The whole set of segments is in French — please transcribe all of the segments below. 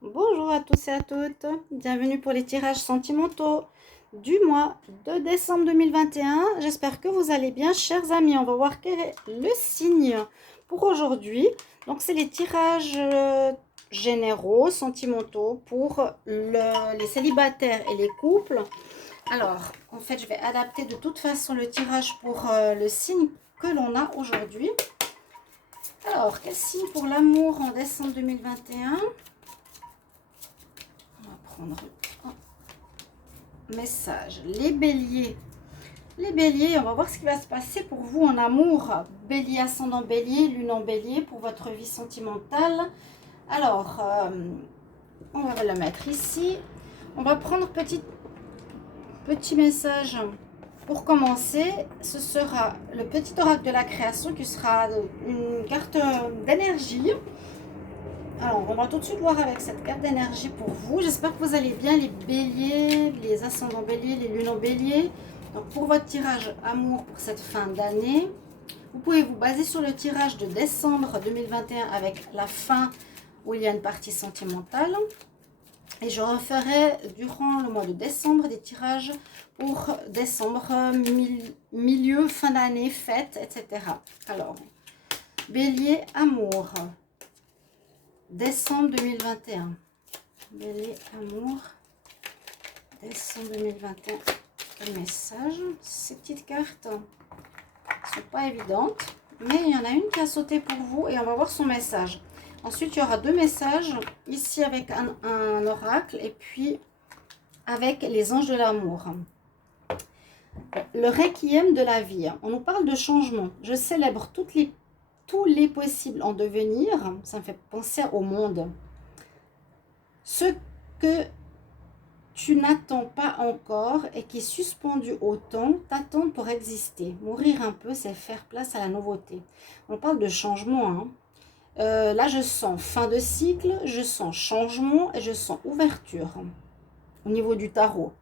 Bonjour à tous et à toutes, bienvenue pour les tirages sentimentaux du mois de décembre 2021. J'espère que vous allez bien, chers amis. On va voir quel est le signe pour aujourd'hui. Donc, c'est les tirages généraux, sentimentaux pour les célibataires et les couples. Alors, en fait, je vais adapter de toute façon le tirage pour le signe que l'on a aujourd'hui. Alors, quel signe pour l'amour en décembre 2021 ? Prendre un message. Les béliers. Les béliers, on va voir ce qui va se passer pour vous en amour. Bélier, ascendant bélier, lune en bélier pour votre vie sentimentale. Alors, on va le mettre ici. On va prendre petit message. Pour commencer, ce sera le petit oracle de la création qui sera une carte d'énergie. Alors, on va tout de suite voir avec cette carte d'énergie pour vous. J'espère que vous allez bien, les béliers, les ascendants béliers, les lunes en bélier. Donc, pour votre tirage amour pour cette fin d'année, vous pouvez vous baser sur le tirage de décembre 2021 avec la fin où il y a une partie sentimentale. Et je referai durant le mois de décembre des tirages pour décembre, milieu, fin d'année, fête, etc. Alors, bélier, amour. Décembre 2021. Bélier, amour. Décembre 2021. Le message. Ces petites cartes ne sont pas évidentes. Mais il y en a une qui a sauté pour vous et on va voir son message. Ensuite, il y aura deux messages. Ici avec un oracle et puis avec les anges de l'amour. Le requiem de la vie. On nous parle de changement. Je célèbre tous les possibles en devenir. Ça me fait penser au monde. Ce que tu n'attends pas encore et qui est suspendu au temps, t'attend pour exister. Mourir un peu, c'est faire place à la nouveauté. On parle de changement. Hein. Là, je sens fin de cycle, je sens changement et je sens ouverture au niveau du tarot.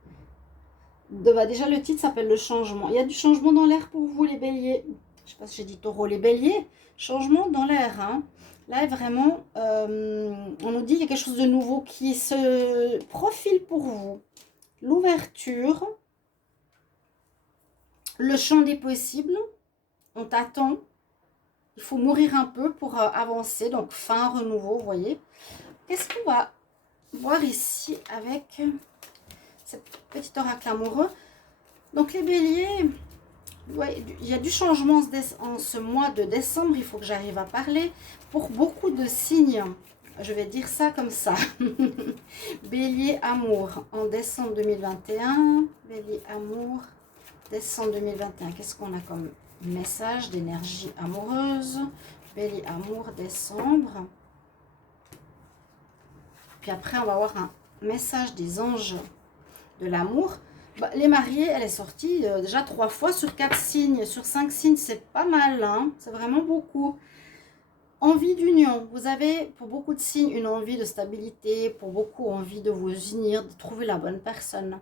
Déjà, le titre s'appelle le changement. Il y a du changement dans l'air pour vous, les béliers. Je ne sais pas si j'ai dit taureau, les béliers. Changement dans l'air. Hein. Là, vraiment, on nous dit qu'il y a quelque chose de nouveau qui se profile pour vous. L'ouverture, le champ des possibles. On t'attend. Il faut mourir un peu pour avancer. Donc, fin, renouveau, vous voyez. Qu'est-ce qu'on va voir ici avec cette petite oracle amoureux? Donc, les béliers... Ouais, il y a du changement en ce mois de décembre, il faut que j'arrive à parler. Pour beaucoup de signes, je vais dire ça comme ça. Bélier, amour, en décembre 2021. Bélier, amour, décembre 2021. Qu'est-ce qu'on a comme message d'énergie amoureuse? Bélier, amour, décembre. Puis après, on va avoir un message des anges de l'amour. Les mariés, elle est sortie déjà 3 fois sur 4 signes. Sur 5 signes, c'est pas mal. Hein, c'est vraiment beaucoup. Envie d'union. Vous avez pour beaucoup de signes une envie de stabilité. Pour beaucoup, envie de vous unir, de trouver la bonne personne.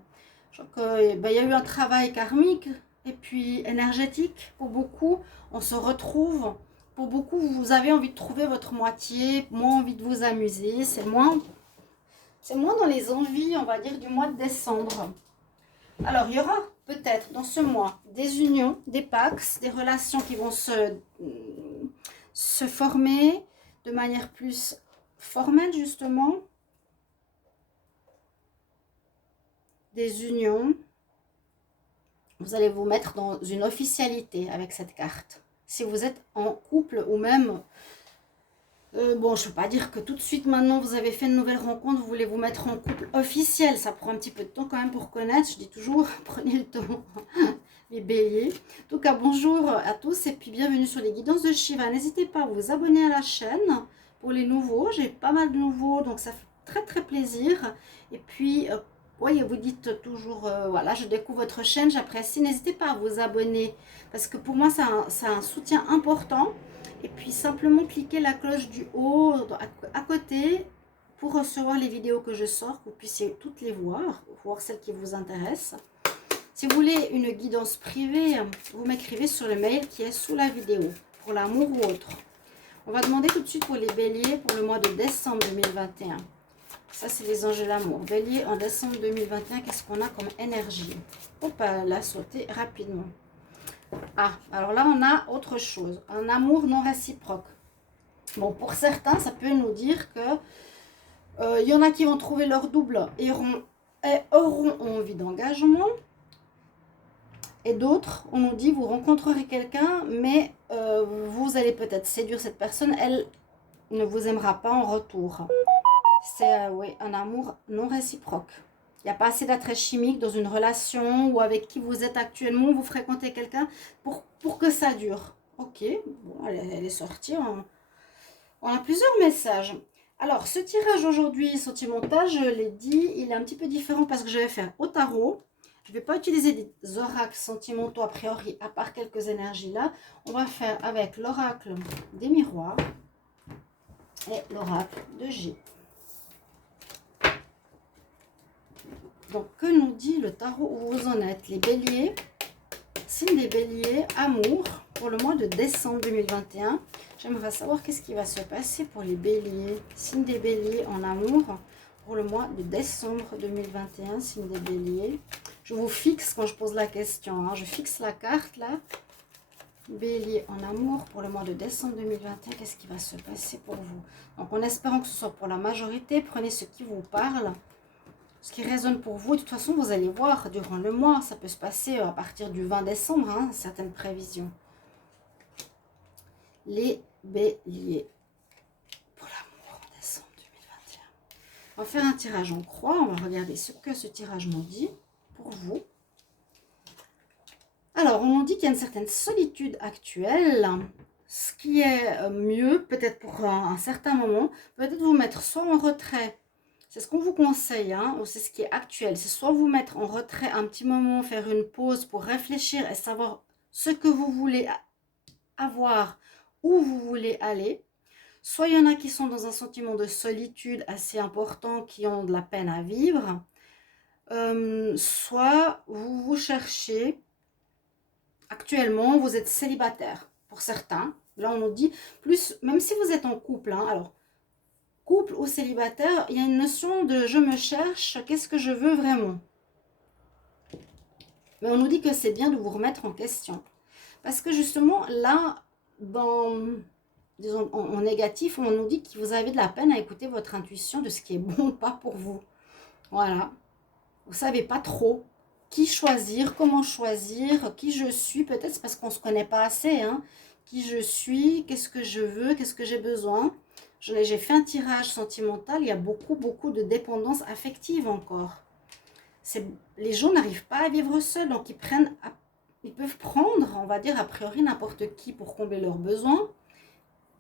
Je crois qu'il y a eu un travail karmique et puis énergétique. Pour beaucoup, on se retrouve. Pour beaucoup, vous avez envie de trouver votre moitié. Moins envie de vous amuser. C'est moins dans les envies, on va dire, du mois de décembre. Alors, il y aura peut-être dans ce mois des unions, des pax, des relations qui vont se former de manière plus formelle, justement. Des unions. Vous allez vous mettre dans une officialité avec cette carte. Si vous êtes en couple ou même... bon, je ne peux pas dire que tout de suite, maintenant, vous avez fait une nouvelle rencontre, vous voulez vous mettre en couple officiel. Ça prend un petit peu de temps quand même pour connaître. Je dis toujours, prenez le temps, les béliers. En tout cas, bonjour à tous et puis bienvenue sur les guidances de Shiva. N'hésitez pas à vous abonner à la chaîne pour les nouveaux. J'ai pas mal de nouveaux, donc ça fait très très plaisir. Et puis, voyez, vous dites toujours, voilà, je découvre votre chaîne, j'apprécie. N'hésitez pas à vous abonner parce que pour moi, c'est un soutien important. Et puis simplement cliquez la cloche du haut à côté pour recevoir les vidéos que je sors, que vous puissiez toutes les voir celles qui vous intéressent. Si vous voulez une guidance privée, vous m'écrivez sur le mail qui est sous la vidéo, pour l'amour ou autre. On va demander tout de suite pour les béliers pour le mois de décembre 2021. Ça, c'est les anges de l'amour. Bélier, en décembre 2021, qu'est-ce qu'on a comme énergie? Hop, elle a sauté rapidement. Ah, alors là, on a autre chose. Un amour non réciproque. Bon, pour certains, ça peut nous dire que y en a qui vont trouver leur double et auront envie d'engagement. Et d'autres, on nous dit, vous rencontrerez quelqu'un, mais vous allez peut-être séduire cette personne. Elle ne vous aimera pas en retour. C'est oui, un amour non réciproque. Il n'y a pas assez d'attrait chimique dans une relation ou avec qui vous êtes actuellement, vous fréquentez quelqu'un pour que ça dure. Ok, bon, elle est sortie. On a plusieurs messages. Alors, ce tirage aujourd'hui sentimental, je l'ai dit, il est un petit peu différent parce que je vais faire au tarot. Je ne vais pas utiliser des oracles sentimentaux a priori, à part quelques énergies là. On va faire avec l'oracle des miroirs et l'oracle de G. Donc, que nous dit le tarot où vous en êtes? Les béliers, signe des béliers, amour, pour le mois de décembre 2021. J'aimerais savoir qu'est-ce qui va se passer pour les béliers. Signe des béliers en amour, pour le mois de décembre 2021, signe des béliers. Je vous fixe quand je pose la question, hein. Je fixe la carte là. Bélier en amour, pour le mois de décembre 2021, qu'est-ce qui va se passer pour vous? Donc, en espérant que ce soit pour la majorité, prenez ce qui vous parle. Ce qui résonne pour vous, de toute façon, vous allez voir durant le mois, ça peut se passer à partir du 20 décembre, hein, certaines prévisions. Les béliers, pour l'amour en décembre 2021. On va faire un tirage en croix, on va regarder ce que ce tirage nous dit pour vous. Alors, on nous dit qu'il y a une certaine solitude actuelle, ce qui est mieux, peut-être pour un certain moment, peut-être vous mettre soit en retrait. C'est ce qu'on vous conseille, hein, ou c'est ce qui est actuel. C'est soit vous mettre en retrait un petit moment, faire une pause pour réfléchir et savoir ce que vous voulez avoir, où vous voulez aller. Soit il y en a qui sont dans un sentiment de solitude assez important, qui ont de la peine à vivre. Soit vous cherchez, actuellement, vous êtes célibataire pour certains. Là, on nous dit, plus, même si vous êtes en couple, hein, alors, couple ou célibataire, il y a une notion de je me cherche, qu'est-ce que je veux vraiment? Mais on nous dit que c'est bien de vous remettre en question. Parce que justement, là, disons, en négatif, on nous dit que vous avez de la peine à écouter votre intuition de ce qui est bon ou pas pour vous. Voilà. Vous ne savez pas trop qui choisir, comment choisir, qui je suis. Peut-être c'est parce qu'on ne se connaît pas assez. Hein. Qui je suis, qu'est-ce que je veux, qu'est-ce que j'ai besoin. J'ai fait un tirage sentimental, il y a beaucoup de dépendance affective encore. Les gens n'arrivent pas à vivre seuls, donc ils peuvent prendre, on va dire, a priori n'importe qui pour combler leurs besoins.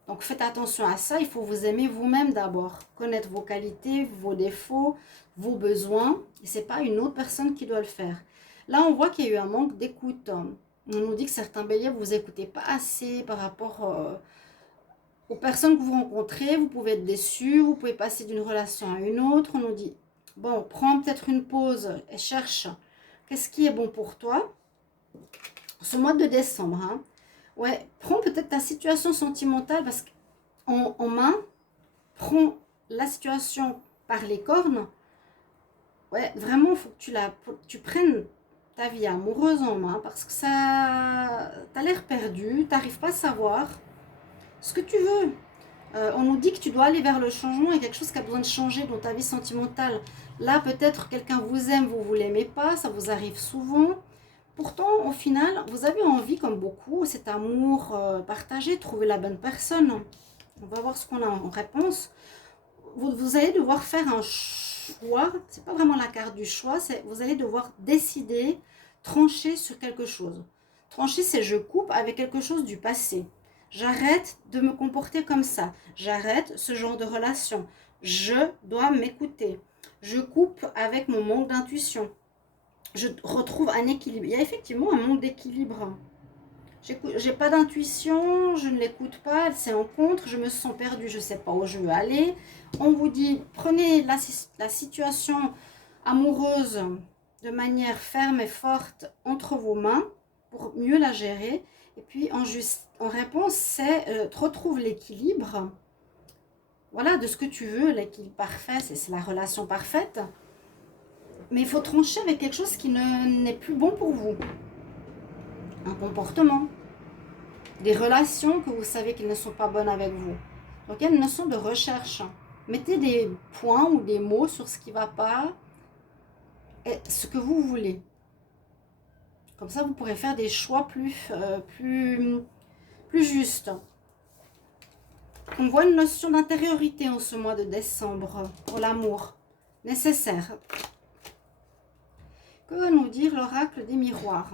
Donc faites attention à ça, il faut vous aimer vous-même d'abord. Connaître vos qualités, vos défauts, vos besoins. Et ce n'est pas une autre personne qui doit le faire. Là, on voit qu'il y a eu un manque d'écoute. On nous dit que certains béliers, vous n'écoutez pas assez par rapport aux personnes que vous rencontrez. Vous pouvez être déçu, vous pouvez passer d'une relation à une autre. On nous dit, bon, prends peut-être une pause et cherche qu'est-ce qui est bon pour toi. Ce mois de décembre, hein. Ouais, prends peut-être ta situation sentimentale parce qu'en main, prends la situation par les cornes. Ouais, vraiment, il faut que tu prennes ta vie amoureuse en main parce que t'as l'air perdu, tu n'arrives pas à savoir ce que tu veux. On nous dit que tu dois aller vers le changement et quelque chose qui a besoin de changer dans ta vie sentimentale. Là, peut-être quelqu'un vous aime, vous ne l'aimez pas, ça vous arrive souvent. Pourtant, au final, vous avez envie, comme beaucoup, cet amour partagé, trouver la bonne personne. On va voir ce qu'on a en réponse. Vous allez devoir faire un choix. Ce n'est pas vraiment la carte du choix. Vous allez devoir décider, trancher sur quelque chose. Trancher, c'est je coupe avec quelque chose du passé. J'arrête de me comporter comme ça. J'arrête ce genre de relation. Je dois m'écouter. Je coupe avec mon manque d'intuition. Je retrouve un équilibre. Il y a effectivement un manque d'équilibre. J'ai pas d'intuition, je ne l'écoute pas, elle s'est en contre, je me sens perdue, je ne sais pas où je veux aller. On vous dit, prenez la situation amoureuse de manière ferme et forte entre vos mains pour mieux la gérer. Et puis en réponse, c'est retrouve l'équilibre. voilà, de ce que tu veux, l'équilibre parfait, c'est la relation parfaite. Mais il faut trancher avec quelque chose qui n'est plus bon pour vous. Un comportement, des relations que vous savez qu'elles ne sont pas bonnes avec vous. Donc il y a une notion de recherche. Mettez des points ou des mots sur ce qui ne va pas et ce que vous voulez. Comme ça, vous pourrez faire des choix plus justes. On voit une notion d'intériorité en ce mois de décembre pour l'amour. Nécessaire. Que va nous dire l'oracle des miroirs?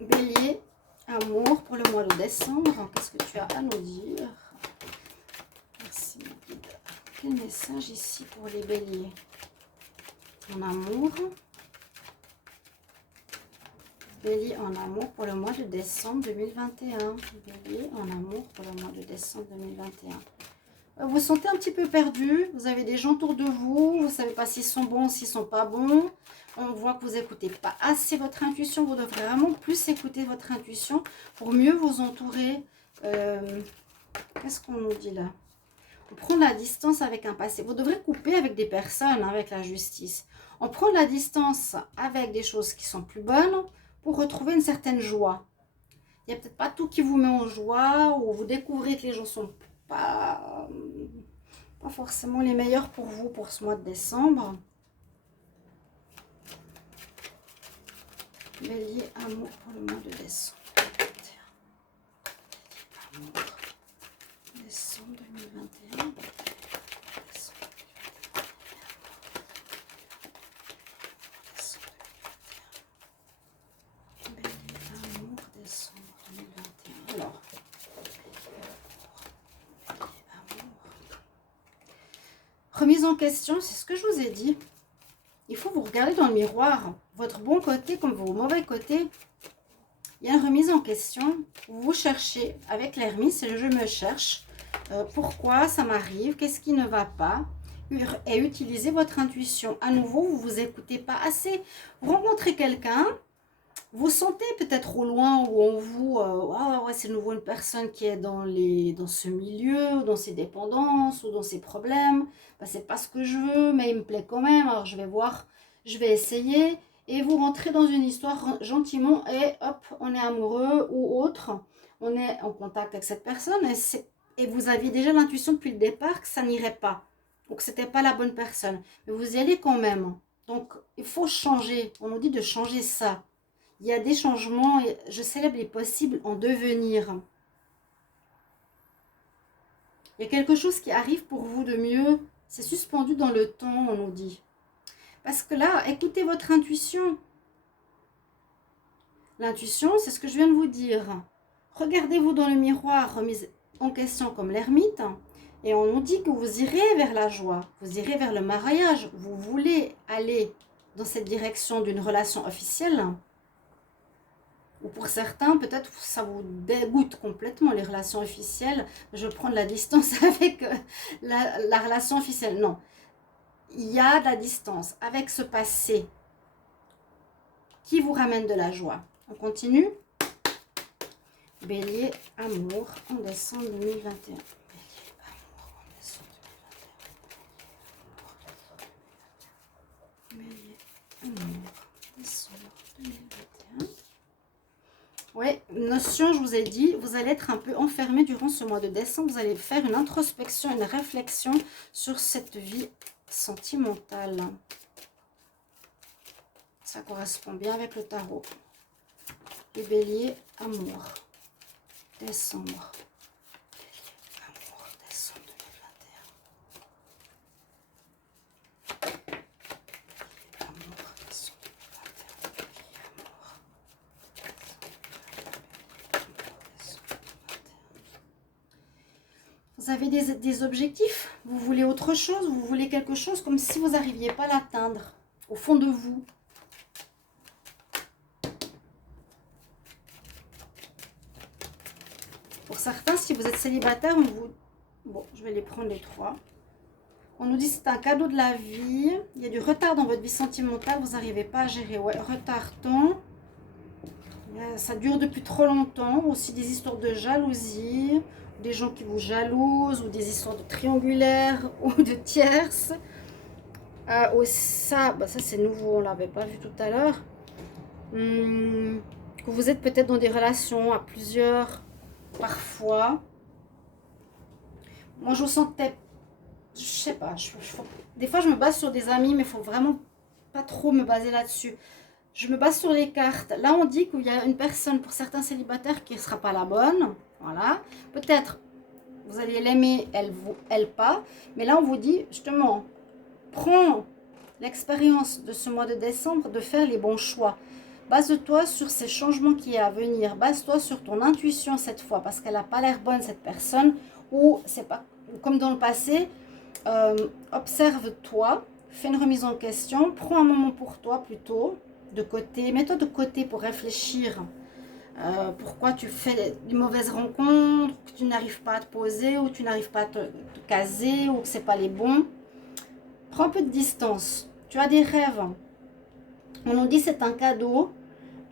Bélier, amour pour le mois de décembre. Qu'est-ce que tu as à nous dire? Merci, mon guide. Quel message ici pour les béliers? En amour. Bélier en amour pour le mois de décembre 2021. Bélier en amour pour le mois de décembre 2021. Vous vous sentez un petit peu perdu. Vous avez des gens autour de vous. Vous ne savez pas s'ils sont bons, s'ils ne sont pas bons. On voit que vous n'écoutez pas assez votre intuition. Vous devrez vraiment plus écouter votre intuition pour mieux vous entourer. Qu'est-ce qu'on nous dit là? On prend la distance avec un passé. Vous devrez couper avec des personnes, avec la justice. On prend la distance avec des choses qui sont plus bonnes pour retrouver une certaine joie. Il n'y a peut-être pas tout qui vous met en joie ou vous découvrez que les gens sont pas forcément les meilleurs pour vous pour ce mois de décembre. Bélier, amour pour le mois de décembre. Amour, décembre 2021. Remise en question, c'est ce que je vous ai dit. Il faut vous regarder dans le miroir, votre bon côté comme vos mauvais côtés. Il y a une remise en question. Vous cherchez avec l'ermite, c'est le je me cherche. Pourquoi ça m'arrive? Qu'est-ce qui ne va pas? Et utilisez votre intuition. À nouveau, vous ne vous écoutez pas assez. Vous rencontrez quelqu'un, vous sentez peut-être au loin ou en vous, ah ouais, c'est de nouveau une personne qui est dans ce milieu, dans ses dépendances ou dans ses problèmes. Ben, c'est pas ce que je veux, mais il me plaît quand même. Alors je vais voir, je vais essayer. Et vous rentrez dans une histoire gentiment et hop, on est amoureux ou autre. On est en contact avec cette personne et vous aviez déjà l'intuition depuis le départ que ça n'irait pas. Donc c'était pas la bonne personne. Mais vous y allez quand même. Donc il faut changer. On nous dit de changer ça. Il y a des changements, je célèbre les possibles en devenir. Il y a quelque chose qui arrive pour vous de mieux. C'est suspendu dans le temps, on nous dit. Parce que là, écoutez votre intuition. L'intuition, c'est ce que je viens de vous dire. Regardez-vous dans le miroir, remise en question comme l'ermite. Et on nous dit que vous irez vers la joie. Vous irez vers le mariage. Vous voulez aller dans cette direction d'une relation officielle. Ou pour certains, peut-être ça vous dégoûte complètement les relations officielles. Je prends de la distance avec la relation officielle. Non, il y a de la distance avec ce passé qui vous ramène de la joie. On continue. Bélier, amour en décembre 2021. Bélier, amour en décembre 2021. Bélier, amour, décembre 2021. Oui, notion, je vous ai dit, vous allez être un peu enfermé durant ce mois de décembre. Vous allez faire une introspection, une réflexion sur cette vie sentimentale. Ça correspond bien avec le tarot. Les béliers, amour, décembre. Bélier, amour, décembre 2021. Amour, décembre 2021. Vous avez des objectifs, vous voulez autre chose, vous voulez quelque chose comme si vous n'arriviez pas à l'atteindre au fond de vous. Pour certains, si vous êtes célibataire, bon, je vais les prendre les trois. On nous dit que c'est un cadeau de la vie. Il y a du retard dans votre vie sentimentale, vous n'arrivez pas à gérer. Ouais, retard temps. Ça dure depuis trop longtemps. Aussi des histoires de jalousie des gens qui vous jalousent, ou des histoires de triangulaires ou de tierces. Ça c'est nouveau, on l'avait pas vu tout à l'heure. Que vous êtes peut-être dans des relations à plusieurs, parfois. Moi, je sentais, je sais pas, des fois je me base sur des amis, mais il faut vraiment pas trop me baser là-dessus. Je me base sur les cartes. Là, on dit qu'il y a une personne, pour certains célibataires, qui ne sera pas la bonne. Voilà. Peut-être, vous allez l'aimer, elle pas. Mais là, on vous dit, justement, prends l'expérience de ce mois de décembre de faire les bons choix. Base-toi sur ces changements qui est à venir. Base-toi sur ton intuition cette fois, parce qu'elle n'a pas l'air bonne, cette personne. Ou c'est pas comme dans le passé. Observe-toi, fais une remise en question, prends un moment pour toi plutôt, de côté, mets-toi de côté pour réfléchir. Pourquoi tu fais de mauvaises rencontres, que tu n'arrives pas à te poser, ou tu n'arrives pas à te caser, ou que ce n'est pas les bons. Prends un peu de distance. Tu as des rêves. On nous dit c'est un cadeau.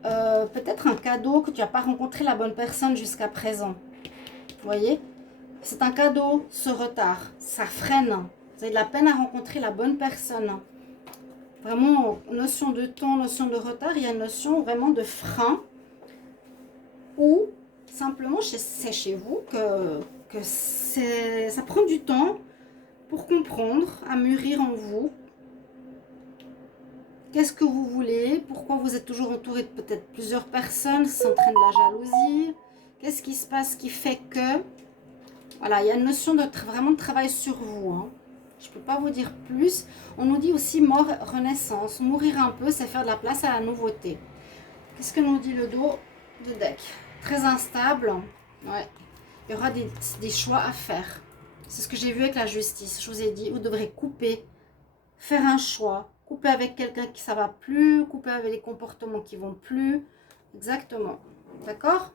Peut-être un cadeau que tu n'as pas rencontré la bonne personne jusqu'à présent. Vous voyez? C'est un cadeau, ce retard. Ça freine. Vous avez de la peine à rencontrer la bonne personne. Vraiment, notion de temps, notion de retard, il y a une notion vraiment de frein. Ou simplement, c'est chez vous que ça prend du temps pour comprendre, à mûrir en vous. Qu'est-ce que vous voulez? Pourquoi vous êtes toujours entouré de peut-être plusieurs personnes? Ça entraîne de la jalousie. Qu'est-ce qui se passe qui fait que... Voilà, il y a une notion de vraiment de travail sur vous. Hein. Je ne peux pas vous dire plus. On nous dit aussi mort, renaissance. Mourir un peu, c'est faire de la place à la nouveauté. Qu'est-ce que nous dit le dos de deck? Très instable. Ouais. Il y aura des choix à faire. C'est ce que j'ai vu avec la justice. Je vous ai dit, vous devrez couper, faire un choix. Couper avec quelqu'un qui ça va plus, couper avec les comportements qui vont plus. Exactement. D'accord?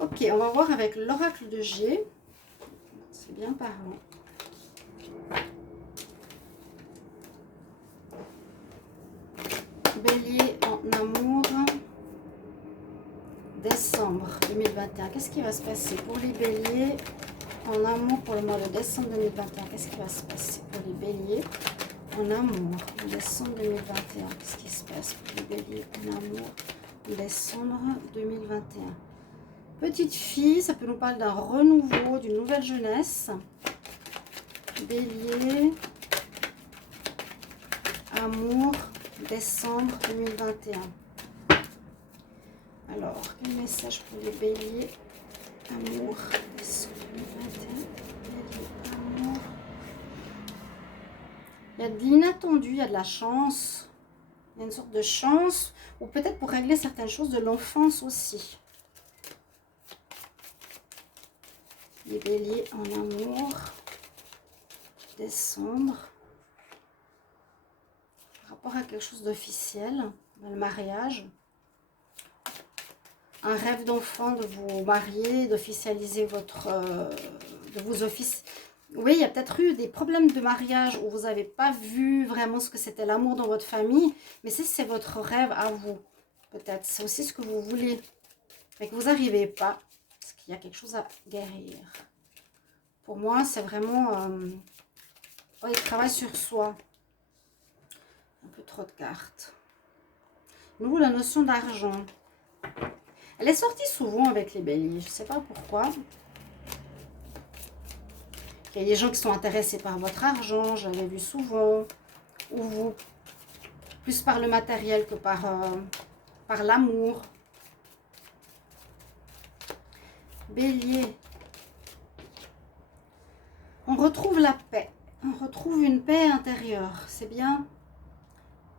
Ok, on va voir avec l'oracle de G. C'est bien parlant. Bélier en amour. Décembre 2021. Qu'est-ce qui va se passer pour les béliers en amour pour le mois de décembre 2021? Qu'est-ce qui va se passer pour les béliers en amour en décembre 2021? Qu'est-ce qui se passe pour les béliers en amour en décembre 2021? Petite fille, ça peut nous parler d'un renouveau, d'une nouvelle jeunesse. Bélier, amour, décembre 2021. Alors, quel message pour les béliers, amour, décembre 2021. Bélier, amour. Il y a de l'inattendu, il y a de la chance. Il y a une sorte de chance, ou peut-être pour régler certaines choses de l'enfance aussi. Les béliers en amour, décembre, par rapport à quelque chose d'officiel, le mariage, un rêve d'enfant de vous marier, d'officialiser Oui, il y a peut-être eu des problèmes de mariage où vous n'avez pas vu vraiment ce que c'était l'amour dans votre famille, mais c'est votre rêve à vous, peut-être. C'est aussi ce que vous voulez, mais que vous n'arrivez pas. Parce qu'il y a quelque chose à guérir. Pour moi, c'est vraiment... il travaille sur soi. Un peu trop de cartes. Nous, la notion d'argent. Elle est sortie souvent avec les béliers. Je ne sais pas pourquoi. Il y a des gens qui sont intéressés par votre argent. J'avais vu souvent. Ou vous. Plus par le matériel que par l'amour. Bélier. On retrouve la paix. On retrouve une paix intérieure. C'est bien.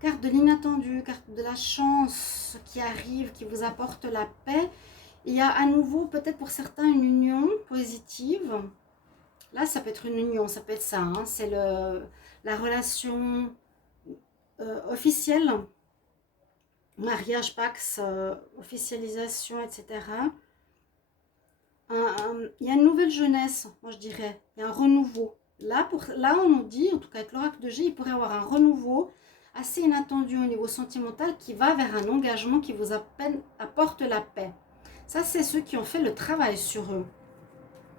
Carte de l'inattendu, carte de la chance qui arrive, qui vous apporte la paix. Il y a à nouveau, peut-être pour certains, une union positive. Là, ça peut être une union, ça peut être ça. Hein. C'est la relation officielle. Mariage, pax, officialisation, etc. Il y a une nouvelle jeunesse, moi je dirais. Il y a un renouveau. Là, on nous dit, en tout cas avec l'oracle de G, il pourrait y avoir un renouveau assez inattendu au niveau sentimental qui va vers un engagement qui vous apporte la paix. Ça, c'est ceux qui ont fait le travail sur eux.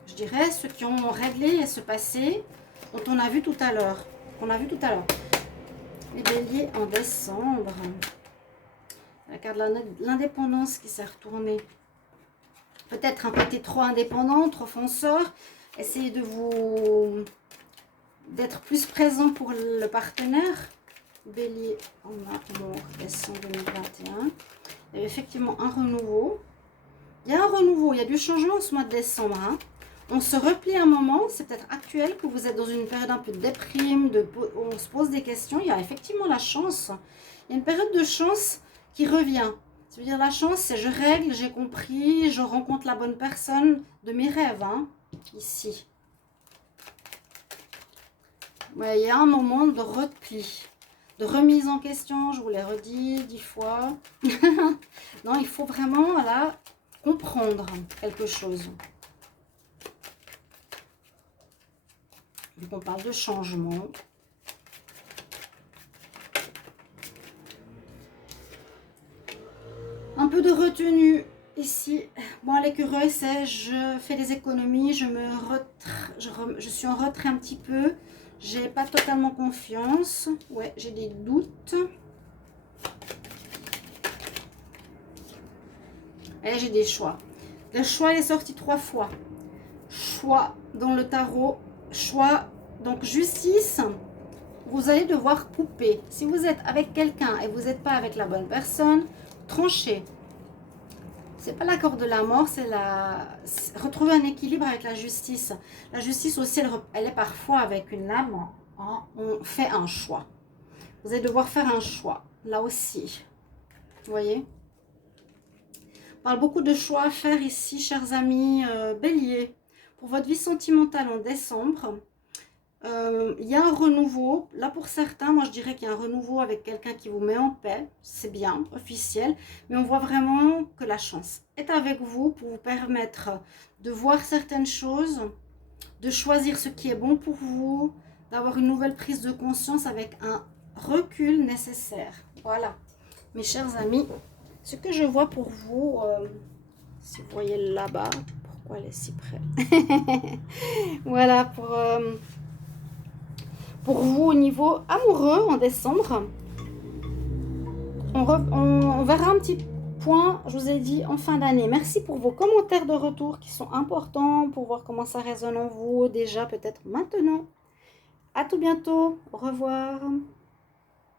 Je dirais ceux qui ont réglé ce passé dont on a vu tout à l'heure. Les béliers en décembre. La carte de l'indépendance qui s'est retournée. Peut-être un côté trop indépendant, trop fonceur. Essayez d'être plus présent pour le partenaire. Bélier en amour, décembre 2021. Il y a effectivement un renouveau. Il y a un renouveau, il y a du changement en ce mois de décembre. Hein. On se replie un moment, c'est peut-être actuel que vous êtes dans une période un peu de déprime, où on se pose des questions. Il y a effectivement la chance. Il y a une période de chance qui revient. Ça veut dire la chance, c'est je règle, j'ai compris, je rencontre la bonne personne de mes rêves. Hein, ici. Ouais, il y a un moment de repli, de remise en question, je vous l'ai redit 10 fois. Non, il faut vraiment là comprendre quelque chose. Vu qu'on parle de changement. Un peu de retenue ici. Bon, l'écureuil, c'est je fais des économies, je suis en retrait un petit peu. J'ai pas totalement confiance. Ouais, j'ai des doutes. Et j'ai des choix. Le choix est sorti 3 fois. Choix dans le tarot. Choix, donc justice. Vous allez devoir couper. Si vous êtes avec quelqu'un et vous n'êtes pas avec la bonne personne, tranchez. C'est pas l'accord de la mort, c'est retrouver un équilibre avec la justice. La justice aussi, elle est parfois avec une lame. Hein, on fait un choix. Vous allez devoir faire un choix. Là aussi. Vous voyez? On parle beaucoup de choix à faire ici, chers amis. Bélier. Pour votre vie sentimentale en décembre, il y a un renouveau. Là, pour certains, moi, je dirais qu'il y a un renouveau avec quelqu'un qui vous met en paix. C'est bien, officiel. Mais on voit vraiment que la chance est avec vous pour vous permettre de voir certaines choses, de choisir ce qui est bon pour vous, d'avoir une nouvelle prise de conscience avec un recul nécessaire. Voilà, mes chers amis, ce que je vois pour vous, si vous voyez là-bas, pourquoi elle est si près? Voilà, pour vous au niveau amoureux en décembre. On verra un petit point, je vous ai dit, en fin d'année. Merci pour vos commentaires de retour qui sont importants pour voir comment ça résonne en vous déjà, peut-être maintenant. À tout bientôt. Au revoir.